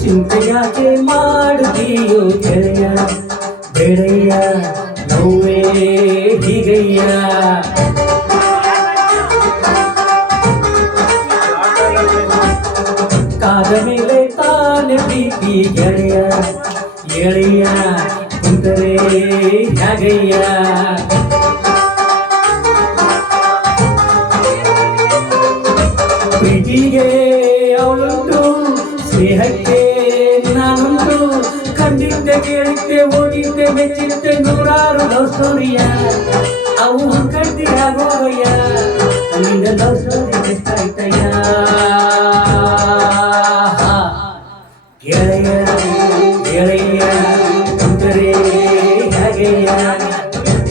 ಚಿಂತೆಯಾಕೆ ಮಾಡುತ್ತೀಯೋ ಗೆಳೆಯ ಬೆಳೆಯ ನೋವೇ ಹೀಗಯ್ಯ ಕಾದ ಮೇಲೆ ತಾನೆ ಪ್ರೀತಿ ಗೆಳೆಯ ಗೆಳೆಯ ಕುಂತರೆ ಹೇಗಯ್ಯ? ಪ್ರೀತಿಗೆ ಅವಳುಂಟು, ಸ್ನೇಹಕ್ಕೆ ನಾನುಂಟು. ಕಂಡಿದ್ದೆ, ಕೇಳಿದ್ದೆ, ಓದಿದ್ದೆ, ಮೆಚ್ಚಿದ್ದೆ ನೂರಾರು ಲವ್ ಸ್ಟೋರಿಯ ಅವು ಕಟ್ಟಿ ಆಗೋಯ್ಯ ನಿನ್ನ ಲವ್ ಸ್ಟೋರಿ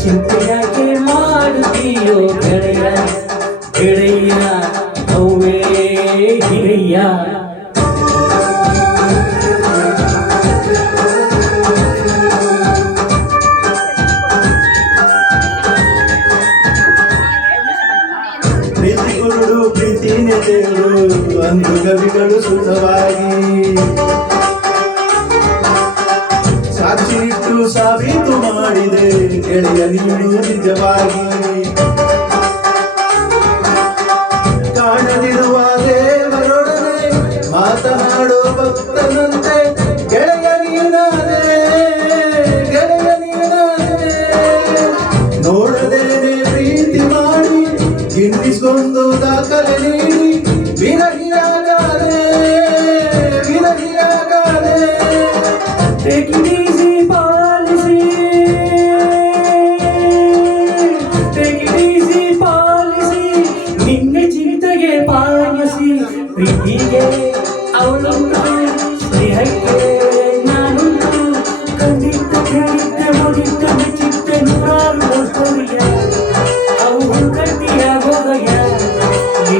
ಚಿಂತೆಯಾಕೆ ಮಾಡುತ್ತೀಯೋ ಗೆಳೆಯ? ಗೆಳೆಯ ಅವೇ ಹಿರಿಯ. ಪ್ರೀತಿ ಪ್ರೀತಿನೇ ದೇವರು ಅಂದು ಕವಿಗಳು ಸುಖವಾಗಿ ಸಾಕ್ಷಿ ಇಟ್ಟು ಸಾಬೀತು ಮಾಡಿದೆ. ಗೆಳೆಯ ನೀನು ನಿಜವಾಗಿ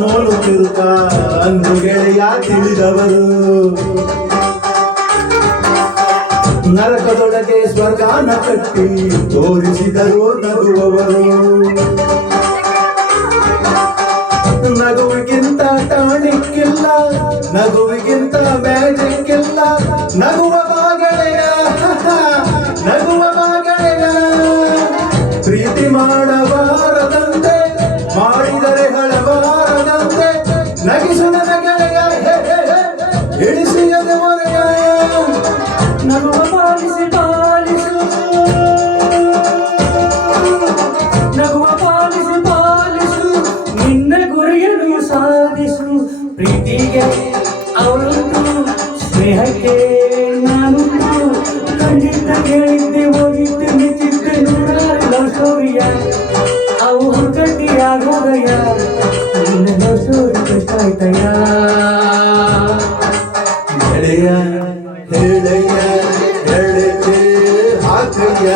ನರಕ ಅನ್ನು ಗೆಳೆಯ ತಿಳಿದವರು. ನರಕದೊಳಗೆ ಸ್ವರ್ಗಾನ ಕಟ್ಟಿ ತೋರಿಸಿದರು ನಗುವವರು. ನಗುವಿಗಿಂತ ಟಾಣಿಕ್ಕಿಲ್ಲ, ನಗುವಿಗಿಂತ ಮ್ಯಾಜಿಕ್ ಇಲ್ಲ ನಗುವ ಬಾಗಳೆಯ ನಗುವ ಬಾಗಳೆಯ ಪ್ರೀತಿ ಮಾಡಬಾರದಂತೆ ಪ್ರೀತಿಗೆ ಅವಳುಂಟು ಸ್ನೇಹಕ್ಕೆ ನಾನು ಖಂಡಿತ ಕೇಳಿದ್ದೆ, ಓದಿದ್ದೆ, ಮೆಚ್ಚಿದ್ದೆ, ನೂರಾರು ಅವು ಕಟ್ಟಿಯಾಗೋದಯ್ಯ ನಿನ್ನ ಲವ್ ಸ್ಟೋರಿ ಕಷ್ಟ ಆಯ್ತಯ್ಯ ಗೆಳೆಯ ಹೇಳಯ್ಯ ಹೇಳಕ್ಕೆ ಹಾಕಯ್ಯ